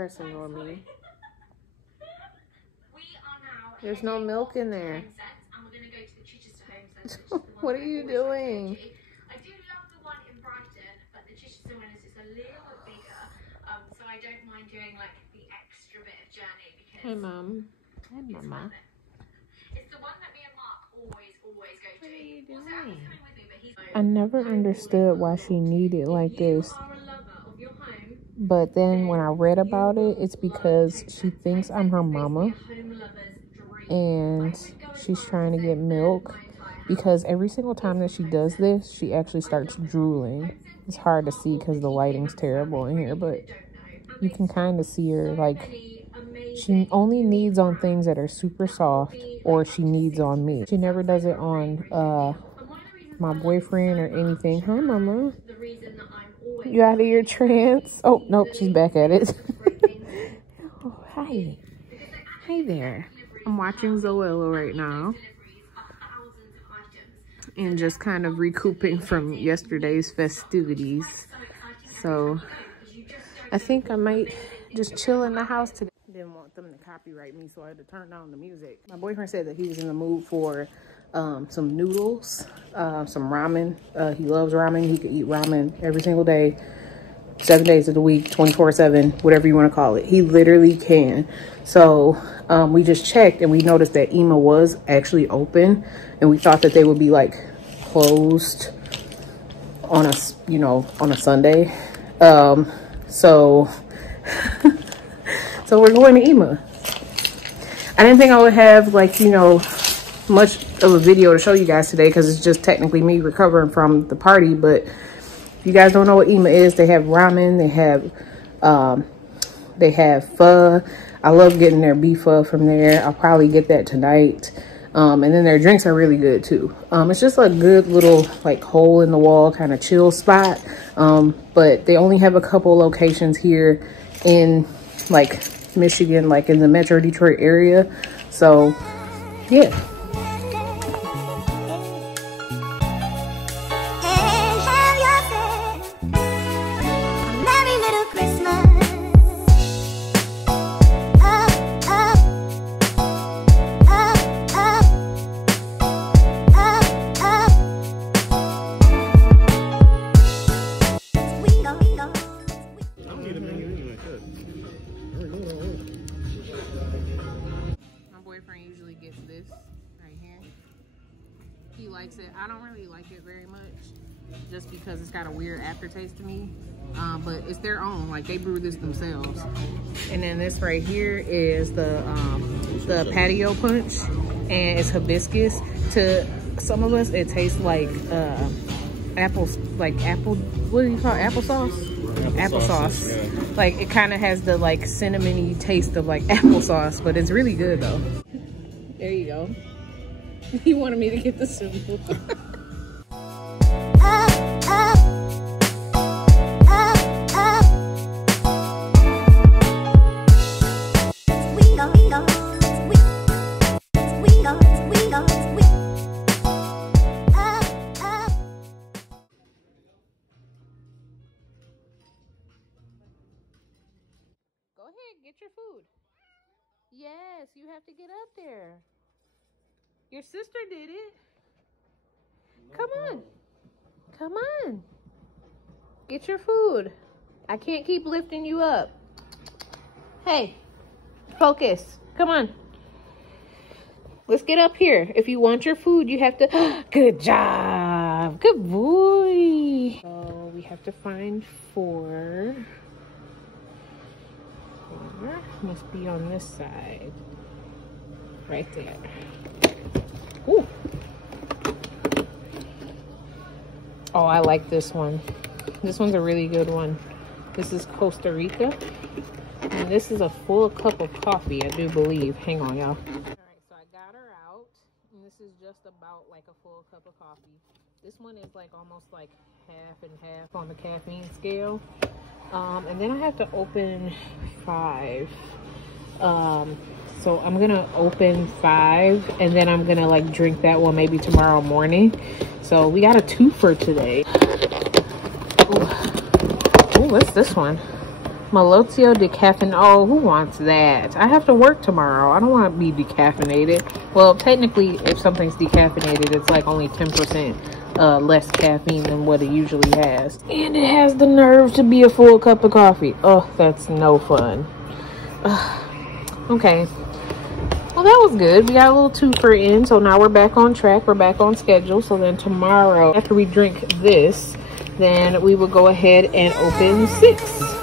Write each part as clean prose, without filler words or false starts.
pressing on me. There's no milk in there. What are you doing? I do love the one in Brighton, but the Chichester one is just a little bit bigger. So I don't mind doing like the extra bit of journey because. Hey, Mom. Hi, Mama. It's the one that me and Mark always go to. What are you doing? Also, Abby's coming with me, but he's. I never understood why she needed like this. But then when I read about it, it's because she thinks I'm her mama and she's trying to get milk, because every single time that she does this, she actually starts drooling. It's hard to see because the lighting's terrible in here, but you can kind of see her. Like, she only needs on things that are super soft, or she needs on me. She never does it on my boyfriend or anything. Hi, Mama. You out of your trance? Oh, nope, she's back at it. Oh, hi. Hi there. I'm watching Zoella right now. And just kind of recouping from yesterday's festivities. So, I think I might just chill in the house today. Didn't want them to copyright me, so I had to turn down the music. My boyfriend said that he was in the mood for some noodles, some ramen. He loves ramen. He could eat ramen every single day, 7 days of the week, 24/7, whatever you want to call it. He literally can. So we just checked and we noticed that Ima was actually open, and we thought that they would be like closed on a, you know, on a Sunday. So so we're going to Ima. I didn't think I would have, like, you know, much of a video to show you guys today because it's just technically me recovering from the party. But if you guys don't know what Ima is, they have ramen, they have pho. I love getting their beef pho from there. I'll probably get that tonight. And then their drinks are really good too. It's just a good little like hole in the wall kind of chill spot. But they only have a couple locations here in like Michigan, like in the Metro Detroit area. So yeah. I don't really like it very much just because it's got a weird aftertaste to me, but it's their own, like they brew this themselves. And then this right here is the patio punch, and it's hibiscus. To some of us it tastes like apples, like apple, what do you call it? Applesauce? Applesauce. Yeah. Like it kind of has the like cinnamony taste of like applesauce, but it's really good though. There you go. He wanted me to get the symbol. Go ahead, get your food. Yes, you have to get up there. Your sister did it. Come on. Come on. Get your food. I can't keep lifting you up. Hey, focus. Come on. Let's get up here. If you want your food, you have to... Good job. Good boy. So we have to find 4. 4 must be on this side. Right there. Ooh. Oh, I like this one. This one's a really good one. This is Costa Rica. And this is a full cup of coffee, I do believe. Hang on, y'all. Alright, so I got her out. And this is just about like a full cup of coffee. This one is like almost like half and half on the caffeine scale. And then I have to open 5. So I'm gonna open 5 and then I'm gonna like drink that one maybe tomorrow morning. So we got a 2 for today. Oh, what's this one? Molotio decaffeinated. Oh, who wants that? I have to work tomorrow. I don't want to be decaffeinated. Well, technically, if something's decaffeinated, it's like only 10% less caffeine than what it usually has. And it has the nerve to be a full cup of coffee. Oh, that's no fun. Okay. Well, that was good. We got a little twofer in, so now we're back on track. We're back on schedule. So then tomorrow, after we drink this, then we will go ahead and open 6.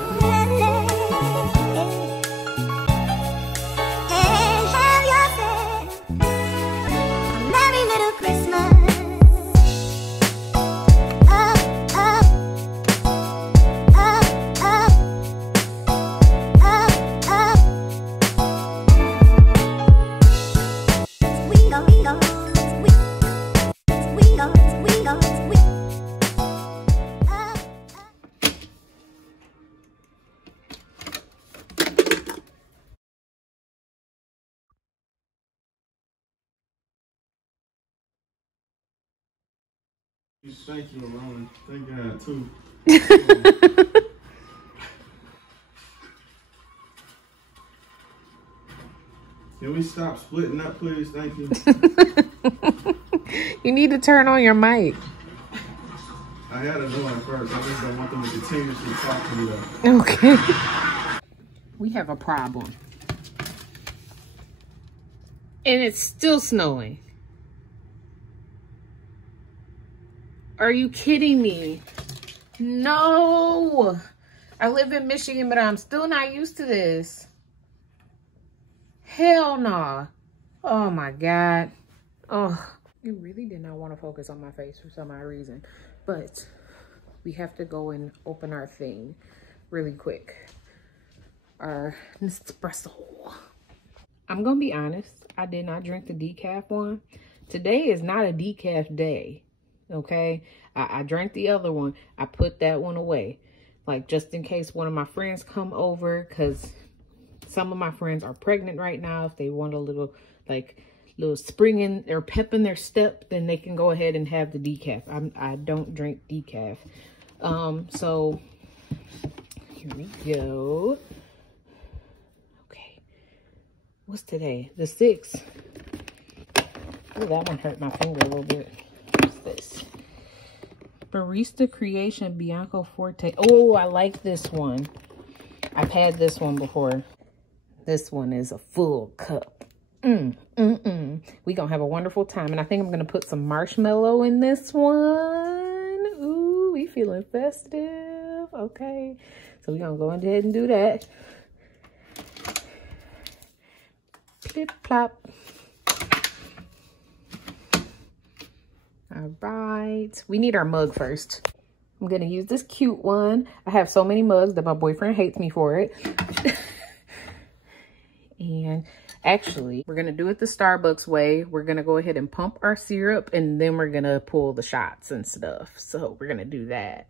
Thank you, Alana. Thank God, too. Can we stop splitting up, please? Thank you. You need to turn on your mic. I had to know at first. I just don't want them to continuously talk to me, though. Okay. We have a problem. And it's still snowing. Are you kidding me? No. I live in Michigan, but I'm still not used to this. Hell no. Oh my God. Oh, you really did not want to focus on my face for some odd reason. But we have to go and open our thing really quick. Our Nespresso. I'm going to be honest. I did not drink the decaf one. Today is not a decaf day. Okay, I drank the other one. I put that one away, like just in case one of my friends come over, because some of my friends are pregnant right now. If they want a little spring in or pep in their step, then they can go ahead and have the decaf. I don't drink decaf. So here we go. Okay, what's today? The 6th. Oh, that one hurt my finger a little bit. This Barista Creation Bianco Forte. Oh, I like this one. I've had this one before. This one is a full cup. We gonna have a wonderful time, and I think I'm gonna put some marshmallow in this one. Ooh, we feeling festive. Okay, so we're gonna go ahead and do that. Plip plop. All right, we need our mug first. I'm gonna use this cute one. I have so many mugs that my boyfriend hates me for it. And actually, we're gonna do it the Starbucks way. We're gonna go ahead and pump our syrup, and then we're gonna pull the shots and stuff. So we're gonna do that.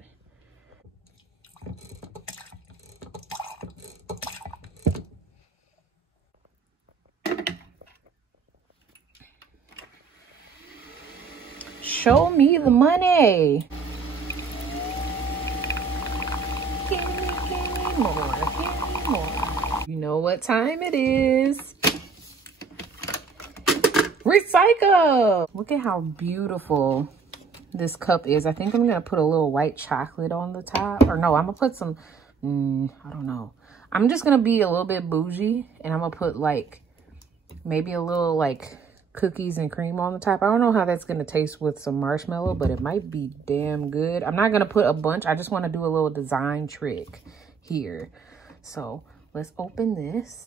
Show me the money. Give me more, give me more. You know what time it is. Recycle. Look at how beautiful this cup is. I think I'm gonna put a little white chocolate on the top. Or no, I'm gonna put some, I don't know. I'm just gonna be a little bit bougie, and I'm gonna put like, maybe a little like cookies and cream on the top. I don't know how that's gonna taste with some marshmallow, but it might be damn good. I'm not gonna put a bunch. I just want to do a little design trick here. So let's open this.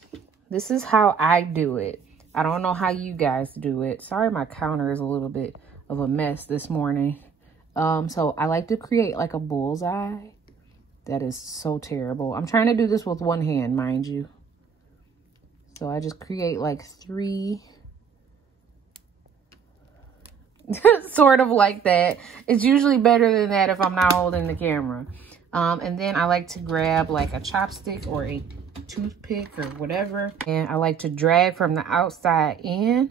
This is how I do it. I don't know how you guys do it. Sorry, my counter is a little bit of a mess this morning. So I like to create like a bullseye. That is so terrible. I'm trying to do this with one hand, mind you. So I just create like 3 sort of like that. It's usually better than that if I'm not holding the camera. And then I like to grab like a chopstick or a toothpick or whatever, and I like to drag from the outside in.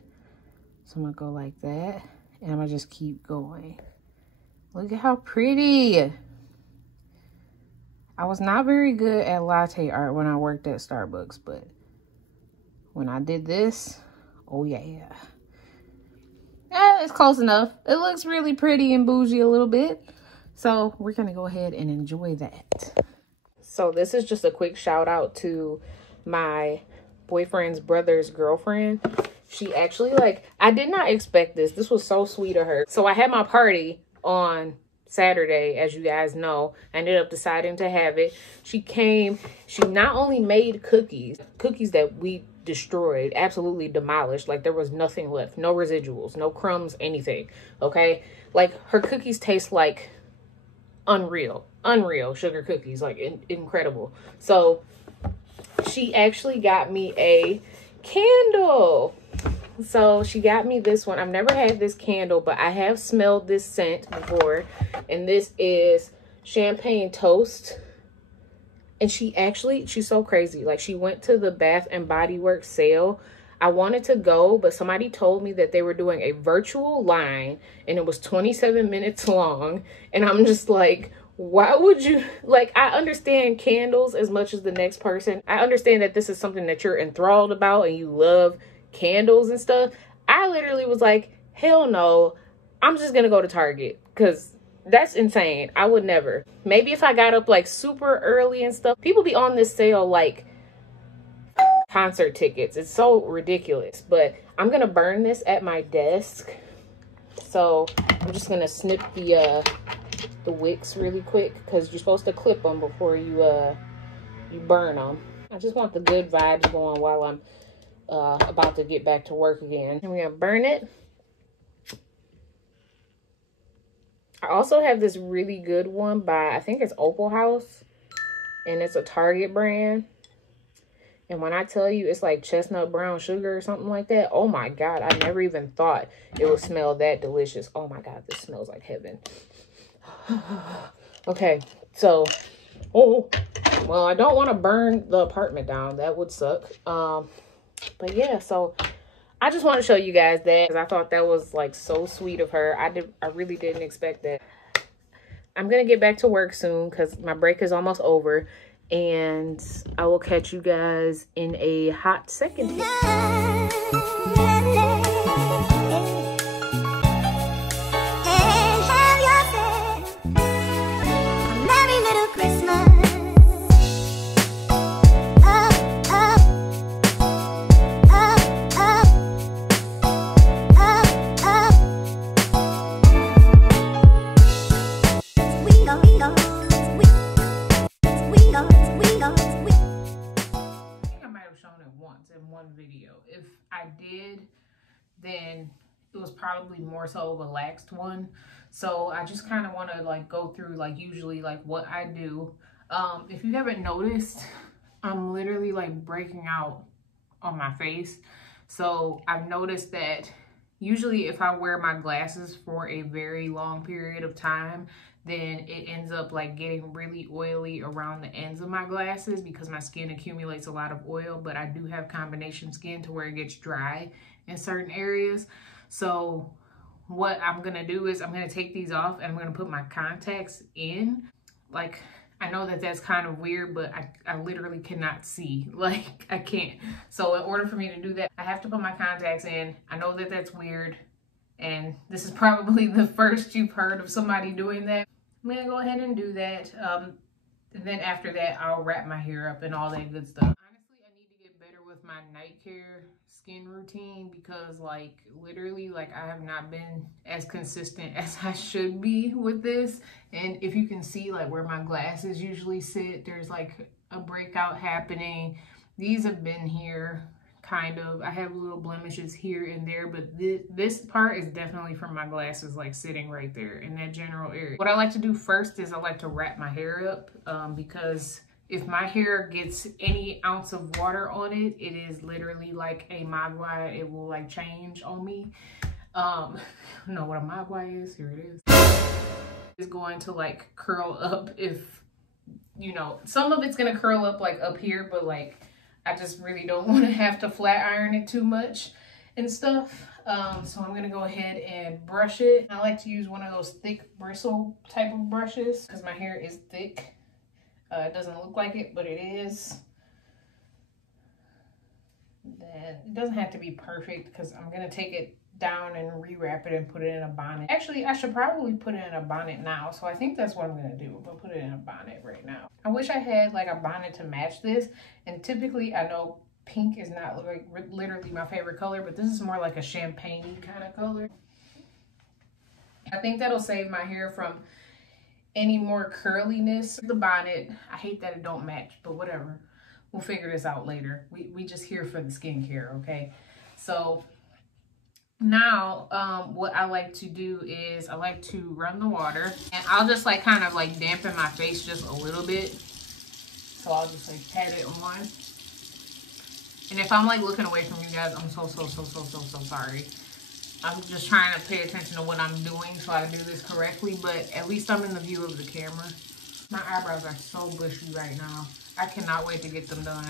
So I'm gonna go like that, and I'm gonna just keep going. Look at how pretty. I was not very good at latte art when I worked at Starbucks, but when I did this, oh yeah. It's close enough. It looks really pretty and bougie a little bit. So we're gonna go ahead and enjoy that. So this is just a quick shout out to my boyfriend's brother's girlfriend. She actually, like, I did not expect this. This was so sweet of her. So I had my party on Saturday, as you guys know. I ended up deciding to have it. She came, she not only made cookies that we destroyed, absolutely demolished, like there was nothing left, no residuals, no crumbs, anything, okay? Like her cookies taste like unreal sugar cookies, like incredible. So she actually got me a candle. So she got me this one. I've never had this candle, but I have smelled this scent before. And this is Champagne Toast. And she's so crazy. Like, she went to the Bath and Body Works sale. I wanted to go, but somebody told me that they were doing a virtual line and it was 27 minutes long. And I'm just like, why would you, like, I understand candles as much as the next person. I understand that this is something that you're enthralled about and you love candles and stuff. I literally was like, hell no, I'm just gonna go to Target, because that's insane. I would never. Maybe if I got up like super early and stuff. People be on this sale like concert tickets. It's so ridiculous. But I'm gonna burn this at my desk. So I'm just gonna snip the wicks really quick, because you're supposed to clip them before you burn them. I just want the good vibes going while I'm about to get back to work again. And we're gonna burn it. I also have this really good one by, I think it's Opal House, and it's a Target brand. And when I tell you it's like chestnut brown sugar or something like that, oh my God, I never even thought it would smell that delicious. Oh my God, this smells like heaven. Okay, so, oh, well, I don't want to burn the apartment down. That would suck. But yeah, so I just want to show you guys that, because I thought that was like so sweet of her. I really didn't expect that. I'm gonna get back to work soon because my break is almost over, and I will catch you guys in a hot second. In one video. If I did, then it was probably more so a relaxed one. So I just kind of want to like go through like usually like what I do. If you haven't noticed, I'm literally like breaking out on my face. So I've noticed that usually if I wear my glasses for a very long period of time, then it ends up like getting really oily around the ends of my glasses because my skin accumulates a lot of oil. But I do have combination skin to where it gets dry in certain areas. So what I'm gonna do is I'm gonna take these off and I'm gonna put my contacts in. Like, I know that that's kind of weird, but I literally cannot see. Like, I can't. So in order for me to do that, I have to put my contacts in. I know that that's weird, and this is probably the first you've heard of somebody doing that. I'm gonna go ahead and do that. And then after that, I'll wrap my hair up and all that good stuff. Honestly, I need to get better with my night care skin routine, because like literally like I have not been as consistent as I should be with this. And if you can see like where my glasses usually sit, there's like a breakout happening. These have been here kind of. I have little blemishes here and there, but this part is definitely from my glasses, like sitting right there in that general area. What I like to do first is I like to wrap my hair up, because if my hair gets any ounce of water on it, it is literally like a mogwai. It will like change on me. Know what a mogwai is? Here it is. It's going to like curl up if, you know, some of it's gonna curl up like up here, but like I just really don't want to have to flat iron it too much and stuff. So I'm gonna go ahead and brush it. I like to use one of those thick bristle type of brushes because my hair is thick. It doesn't look like it, but it is. Then it doesn't have to be perfect because I'm gonna take it down and rewrap it and put it in a bonnet. Actually, I should probably put it in a bonnet now, so I think that's what I'm gonna do. I'm gonna put it in a bonnet right now. I wish I had like a bonnet to match this, and typically I know pink is not like literally my favorite color, but this is more like a champagne kind of color. I think that'll save my hair from any more curliness. The bonnet, I hate that it don't match, but whatever. We'll figure this out later. We just here for the skincare, okay? So now what I like to do is I like to run the water, and I'll just like kind of like dampen my face just a little bit. So I'll just like pat it on. And if I'm like looking away from you guys, I'm so sorry. I'm just trying to pay attention to what I'm doing so I do this correctly, but at least I'm in the view of the camera. My eyebrows are so bushy right now. I cannot wait to get them done.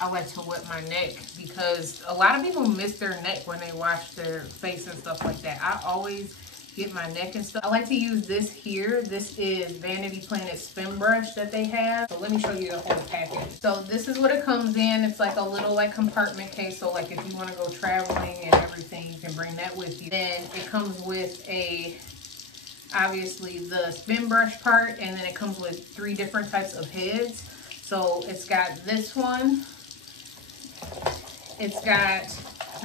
I like to wet my neck because a lot of people miss their neck when they wash their face and stuff like that. I always get my neck and stuff. I like to use this here. This is Vanity Planet spin brush that they have. So let me show you the whole package. So this is what it comes in. It's like a little like compartment case. So like if you want to go traveling and everything, you can bring that with you. Then it comes with obviously the spin brush part, and then it comes with 3 different types of heads. So it's got this one. It's got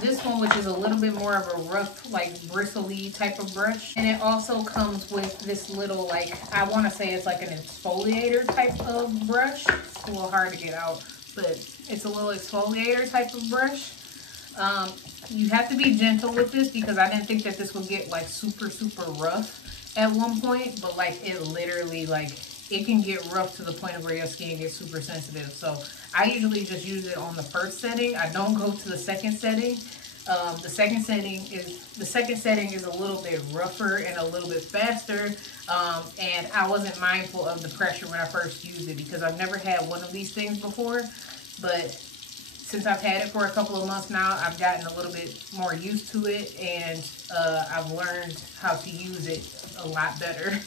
this one, which is a little bit more of a rough, like bristly type of brush. And it also comes with this little, like, I want to say it's like an exfoliator type of brush. It's a little hard to get out, but it's a little exfoliator type of brush. You have to be gentle with this because I didn't think that this would get like super rough at one point, but like it literally like it can get rough to the point of where your skin gets super sensitive. So I usually just use it on the first setting. I don't go to the second setting. The second setting is a little bit rougher and a little bit faster. And I wasn't mindful of the pressure when I first used it because I've never had one of these things before. But since I've had it for a couple of months now, I've gotten a little bit more used to it, and I've learned how to use it a lot better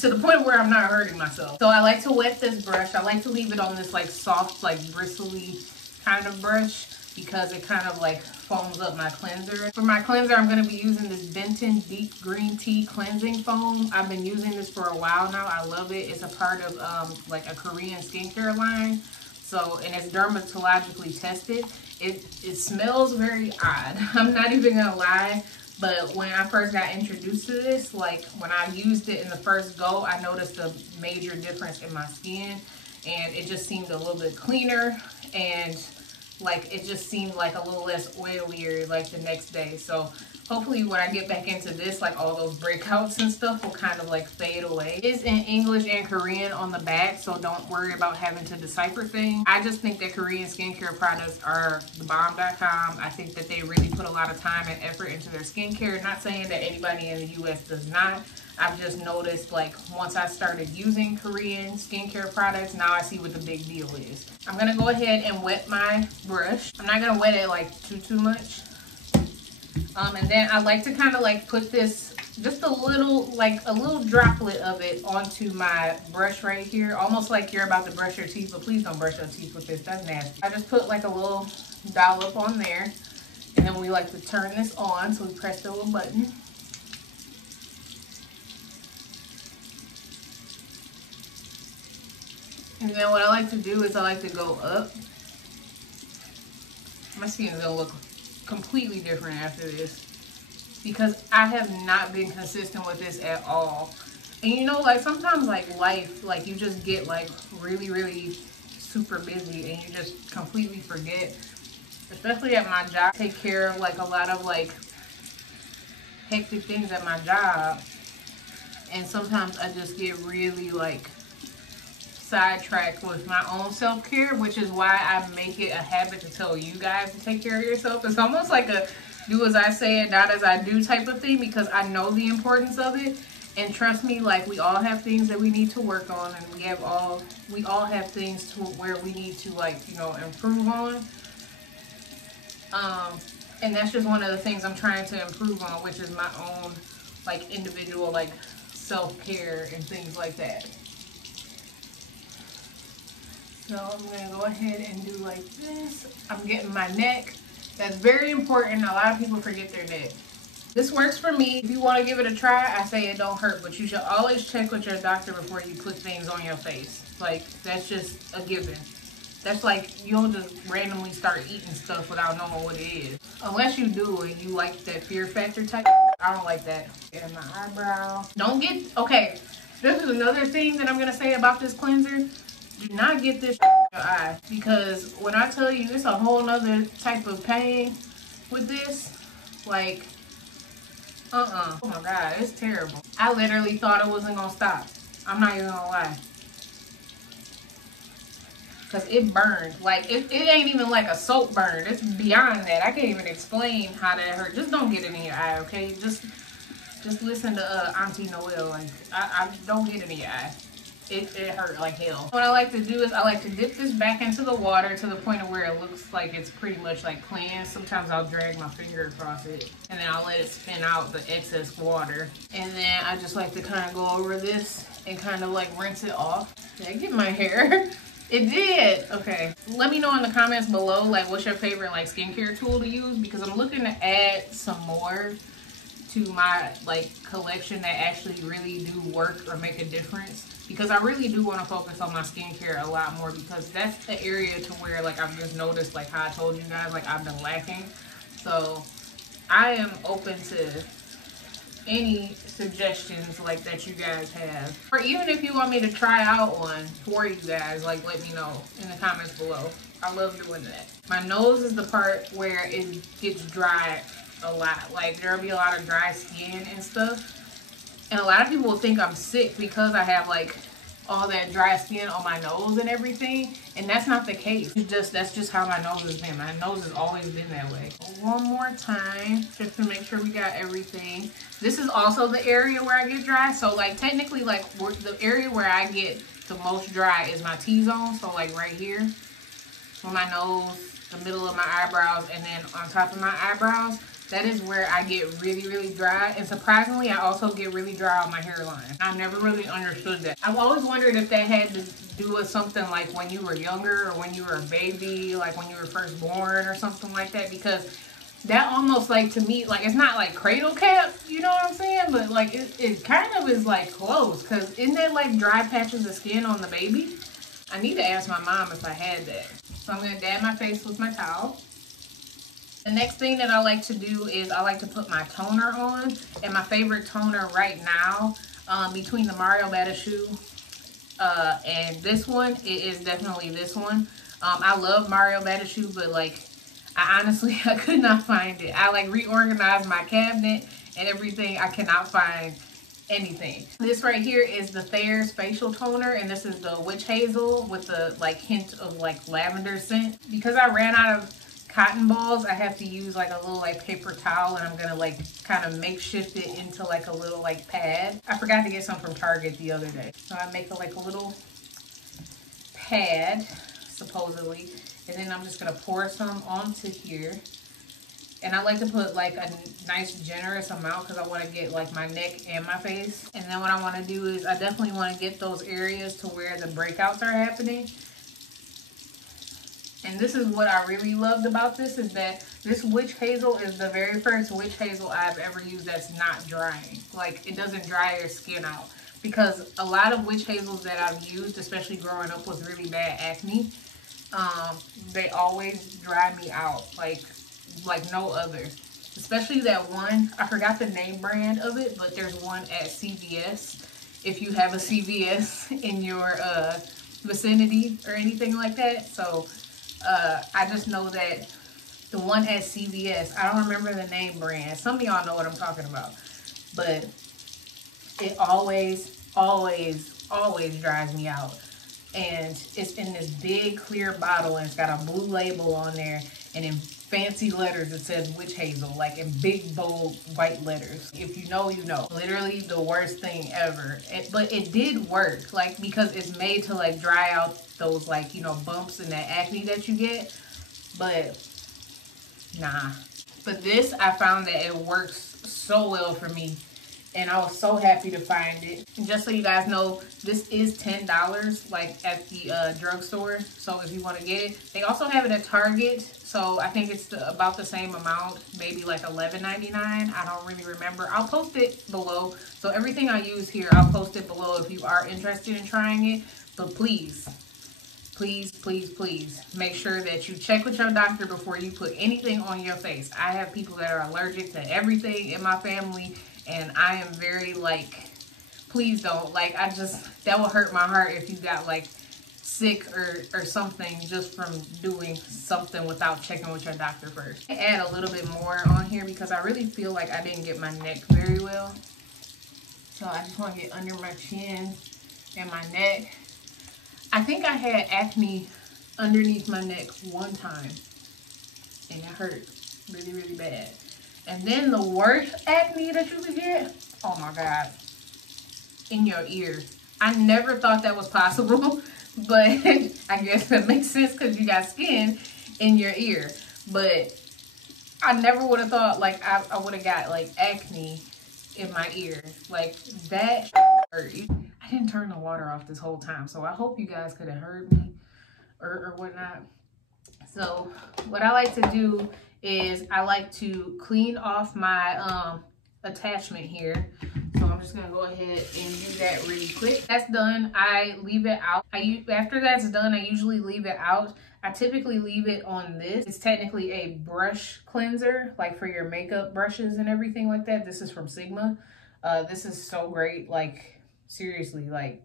to the point where I'm not hurting myself. So I like to wet this brush. I like to leave it on this like soft, like bristly kind of brush because it kind of like foams up my cleanser. For my cleanser, I'm going to be using this Benton Deep Green Tea Cleansing Foam. I've been using this for a while now. I love it. It's a part of like a Korean skincare line. So, and it's dermatologically tested. It smells very odd. I'm not even gonna lie, but when I first got introduced to this, like when I used it in the first go, I noticed a major difference in my skin, and it just seemed a little bit cleaner, and like it just seemed like a little less oilier like the next day. So hopefully when I get back into this, like all those breakouts and stuff will kind of like fade away. It is in English and Korean on the back, so don't worry about having to decipher things. I just think that Korean skincare products are the bomb.com. I think that they really put a lot of time and effort into their skincare. Not saying that anybody in the US does not. I've just noticed like once I started using Korean skincare products, now I see what the big deal is. I'm gonna go ahead and wet my brush. I'm not gonna wet it like too much. And then I like to kind of like put this, just a little droplet of it onto my brush right here. Almost like you're about to brush your teeth, but please don't brush your teeth with this, that's nasty. I just put like a little dollop on there, and then we like to turn this on, so we press the little button. And then what I like to do is I like to go up. My skin is gonna look completely different after this because I have not been consistent with this at all. And you know, like sometimes like life, like you just get like really super busy and you just completely forget, especially at my job. I take care of like a lot of like hectic things at my job, and sometimes I just get really like sidetracked with my own self-care, which is why I make it a habit to tell you guys to take care of yourself. It's almost like a do as I say and not as I do type of thing, because I know the importance of it. And trust me, like we all have things that we need to work on, and we all have things to where we need to like, you know, improve on. And that's just one of the things I'm trying to improve on, which is my own like individual like self-care and things like that. So I'm gonna go ahead and do like this. I'm getting my neck. That's very important. A lot of people forget their neck. This works for me. If you want to give it a try, I say it don't hurt, but you should always check with your doctor before you put things on your face. Like, that's just a given. That's like, you'll just randomly start eating stuff without knowing what it is. Unless you do and you like that fear factor type. I don't like that. And my eyebrow. Don't get, okay, this is another thing that I'm going to say about this cleanser. Do not get this in your eye. Because when I tell you, it's a whole nother type of pain with this. Like, oh my God, it's terrible. I literally thought it wasn't going to stop. I'm not even going to lie. Because it burned. Like, it ain't even like a soap burn. It's beyond that. I can't even explain how that hurt. Just don't get it in your eye, okay? Just listen to Auntie Noelle. Like, I don't get it in your eye. It hurt like hell. What I like to do is I like to dip this back into the water to the point of where it looks like it's pretty much like cleansed. Sometimes I'll drag my finger across it and then I'll let it spin out the excess water. And then I just like to kind of go over this and kind of like rinse it off. Did I get my hair? It did. Okay. Let me know in the comments below, like, what's your favorite like skincare tool to use, because I'm looking to add some more to my like collection that actually really do work or make a difference, because I really do want to focus on my skincare a lot more, because that's the area to where like I've just noticed, like how I told you guys, like I've been lacking. So I am open to any suggestions like that you guys have, or even if you want me to try out one for you guys, like let me know in the comments below. I love doing that. My nose is the part where it gets dry a lot. Like there'll be a lot of dry skin and stuff, and a lot of people will think I'm sick because I have like all that dry skin on my nose and everything, and that's not the case. That's just how my nose has been. My nose has always been that way. One more time just to make sure we got everything. This is also the area where I get dry, so like technically like the area where I get the most dry is my T-zone. So like right here on my nose, the middle of my eyebrows, and then on top of my eyebrows. That is where I get really, really dry. And surprisingly, I also get really dry on my hairline. I never really understood that. I've always wondered if that had to do with something like when you were younger, or when you were a baby, like when you were first born or something like that. Because that almost like, to me, like it's not like cradle cap, you know what I'm saying? But like it kind of is like close. Because isn't that like dry patches of skin on the baby? I need to ask my mom if I had that. So I'm going to dab my face with my towel. The next thing that I like to do is I like to put my toner on. And my favorite toner right now, between the Mario Badescu and this one, it is definitely this one. I love Mario Badescu, but like, I could not find it. I like reorganized my cabinet and everything. I cannot find anything. This right here is the Thayers facial toner, and this is the Witch Hazel with the like hint of like lavender scent. Because I ran out of cotton balls, I have to use like a little like paper towel, and I'm gonna like kind of makeshift it into like a little like pad. I forgot to get some from Target the other day, so I make like a little pad supposedly, and then I'm just gonna pour some onto here. And I like to put like a nice generous amount because I want to get like my neck and my face. And then what I want to do is I definitely want to get those areas to where the breakouts are happening. And this is what I really loved about this, is that this Witch Hazel is the very first Witch Hazel I've ever used that's not drying. Like, it doesn't dry your skin out. Because a lot of Witch Hazels that I've used, especially growing up with really bad acne, they always dry me out like no other. Especially that one, I forgot the name brand of it, but there's one at CVS. If you have a CVS in your vicinity or anything like that. So I just know that the one at CVS, I don't remember the name brand. Some of y'all know what I'm talking about. But it always dries me out. And it's in this big clear bottle, and it's got a blue label on there, and in fancy letters it says Witch Hazel, like in big bold white letters. If you know, you know. Literally the worst thing ever. But it did work, like, because it's made to like dry out those like, you know, bumps and that acne that you get. But nah. But this, I found that it works so well for me. and I was so happy to find it. And just so you guys know, this is $10 like at the drugstore. So if you want to get it, they also have it at Target. So I think it's about the same amount, maybe like $11.99. I don't really remember. I'll post it below. So everything I use here, I'll post it below if you are interested in trying it. But please, please, please, please make sure that you check with your doctor before you put anything on your face. I have people that are allergic to everything in my family, and I am very like, please don't. Like, that will hurt my heart if you got like sick or something just from doing something without checking with your doctor first. I add a little bit more on here because I really feel like I didn't get my neck very well. So I just want to get under my chin and my neck. I think I had acne underneath my neck one time, and it hurt really, really bad. And then the worst acne that you could get, oh my God, in your ear. I never thought that was possible, but I guess that makes sense because you got skin in your ear. But I never would have thought like I would have got like acne in my ear. Like that hurt. I didn't turn the water off this whole time, so I hope you guys could have heard me or whatnot. So what I like to do is I like to clean off my attachment here. So I'm just gonna go ahead and do that really quick. That's done. I leave it out. After that's done, I usually leave it out. I typically leave it on this. It's technically a brush cleanser, like for your makeup brushes and everything like that. This is from Sigma. This is so great. Like, seriously, like,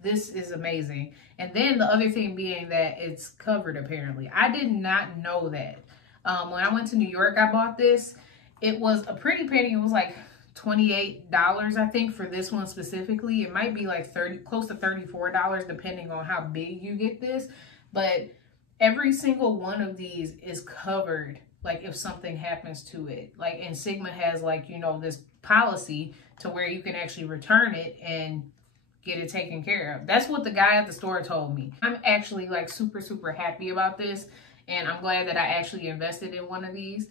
this is amazing. And then the other thing being that it's covered, apparently. I did not know that. When I went to New York, I bought this. It was a pretty penny. It was like $28, I think, for this one specifically. It might be like close to $34, depending on how big you get this. But every single one of these is covered, like if something happens to it. Like, and Sigma has, like, you know, this policy to where you can actually return it and get it taken care of. That's what the guy at the store told me. I'm actually like super, super happy about this. And I'm glad that I actually invested in one of these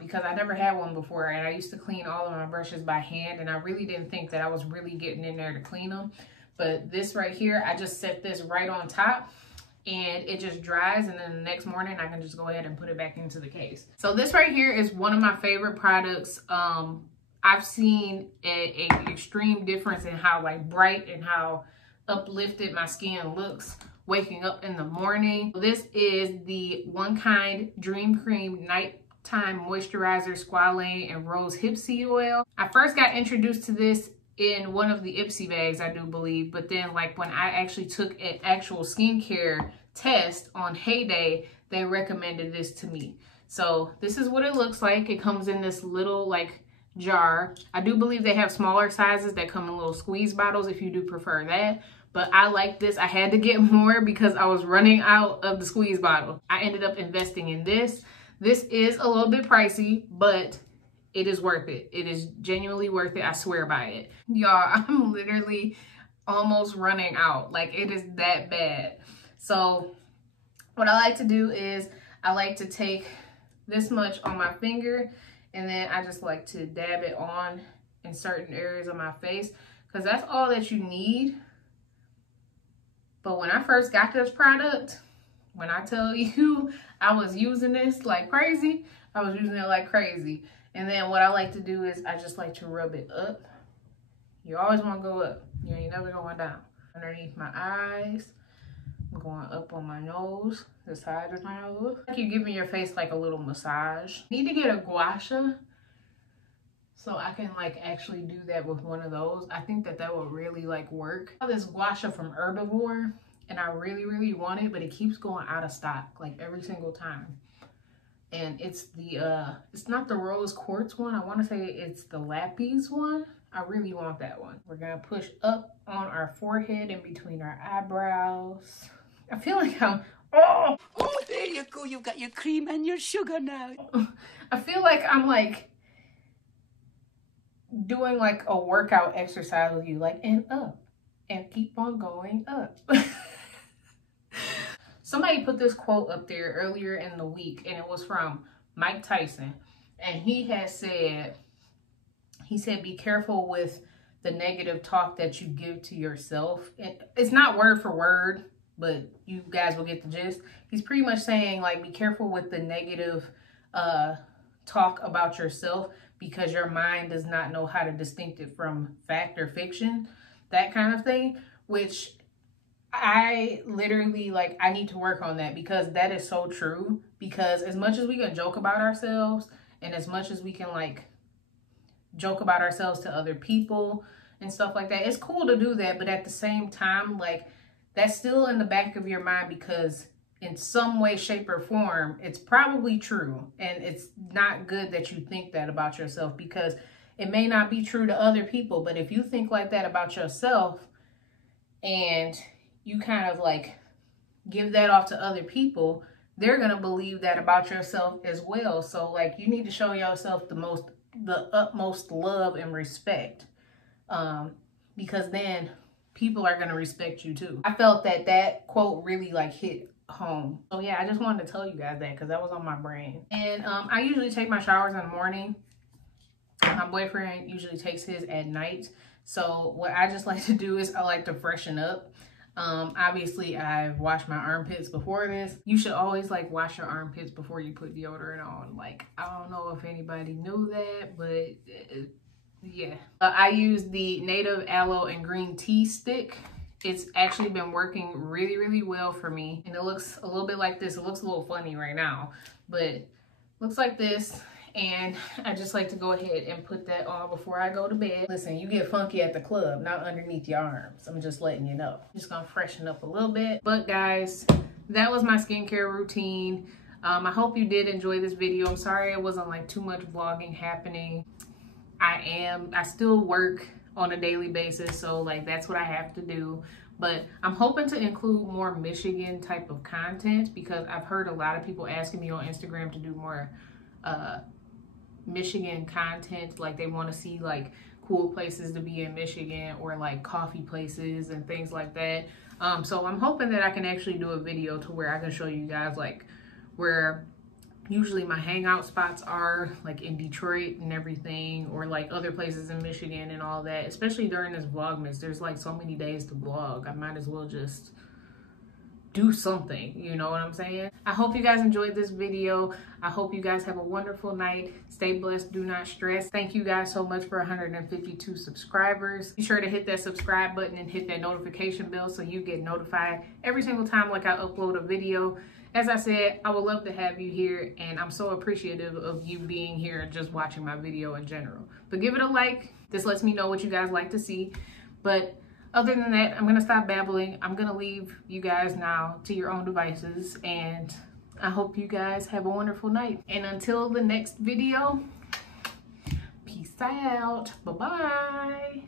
because I never had one before. And I used to clean all of my brushes by hand. And I really didn't think that I was really getting in there to clean them. But this right here, I just set this right on top. And it just dries, and then the next morning I can just go ahead and put it back into the case. So this right here is one of my favorite products. I've seen an extreme difference in how like bright and how uplifted my skin looks waking up in the morning. This is the OneKind Dream Cream Nighttime Moisturizer, Squalane, and Rose Hip Seed Oil. I first got introduced to this in one of the Ipsy bags, I do believe. But then like when I actually took an actual skincare test on Heyday, they recommended this to me. So this is what it looks like. It comes in this little like jar. I do believe they have smaller sizes that come in little squeeze bottles if you do prefer that. But I like this. I had to get more because I was running out of the squeeze bottle. I ended up investing in this. This is a little bit pricey, but it is worth it. It is genuinely worth it. I swear by it. Y'all, I'm literally almost running out. Like, it is that bad. So what I like to do is I like to take this much on my finger, and then I just like to dab it on in certain areas of my face because that's all that you need. But when I first got this product, when I tell you I was using this like crazy, I was using it like crazy. And then what I like to do is I just like to rub it up. You always want to go up. You ain't never going down. Underneath my eyes. I'm going up on my nose. The side of my nose. Like you're giving your face like a little massage. Need to get a gua sha so I can like actually do that with one of those. I think that will really like work. I have this gua sha from Herbivore and I really, really want it, but it keeps going out of stock like every single time. And it's the, it's not the rose quartz one. I want to say it's the lapis one. I really want that one. We're going to push up on our forehead in between our eyebrows. I feel like I'm, oh, there you go. You've got your cream and your sugar now. I feel like I'm like doing like a workout exercise with you, like, and up and keep on going up. Somebody put this quote up there earlier in the week, and it was from Mike Tyson. And he had said, he said, be careful with the negative talk that you give to yourself. It's not word for word, but you guys will get the gist. He's pretty much saying, like, be careful with the negative talk about yourself, because your mind does not know how to distinct it from fact or fiction, that kind of thing, which I literally, like, I need to work on that, because that is so true. Because as much as we can joke about ourselves, and as much as we can, like, joke about ourselves to other people and stuff like that, it's cool to do that, but at the same time, like, that's still in the back of your mind, because in some way, shape, or form, it's probably true. And it's not good that you think that about yourself, because it may not be true to other people, but if you think like that about yourself and you kind of like give that off to other people, they're gonna believe that about yourself as well. So like, you need to show yourself the utmost love and respect, because then people are gonna respect you too. I felt that quote really like hit home. So yeah, I just wanted to tell you guys that, because that was on my brain. And I usually take my showers in the morning. My boyfriend usually takes his at night. So what I just like to do is I like to freshen up. Obviously I've washed my armpits before this. You should always like wash your armpits before you put deodorant on. Like, I don't know if anybody knew that, but yeah. I use the native aloe and green tea stick. It's actually been working really, really well for me. And it looks a little bit like this. It looks a little funny right now, but looks like this. And I just like to go ahead and put that on before I go to bed. Listen, you get funky at the club, not underneath your arms. I'm just letting you know. Just gonna freshen up a little bit. But guys, that was my skincare routine. I hope you did enjoy this video. I'm sorry it wasn't like too much vlogging happening. I still work on a daily basis, so like that's what I have to do. But I'm hoping to include more Michigan type of content, because I've heard a lot of people asking me on Instagram to do more Michigan content. Like, they want to see like cool places to be in Michigan, or like coffee places and things like that. So I'm hoping that I can actually do a video to where I can show you guys like where usually my hangout spots are, like in Detroit and everything, or like other places in Michigan and all that. Especially during this Vlogmas, there's like so many days to vlog. I might as well just do something, you know what I'm saying? I hope you guys enjoyed this video. I hope you guys have a wonderful night. Stay blessed, do not stress. Thank you guys so much for 152 subscribers. Be sure to hit that subscribe button and hit that notification bell so you get notified every single time like I upload a video. As I said, I would love to have you here, and I'm so appreciative of you being here and just watching my video in general. But give it a like. This lets me know what you guys like to see. But other than that, I'm gonna stop babbling. I'm gonna leave you guys now to your own devices, and I hope you guys have a wonderful night. And until the next video, peace out. Bye-bye.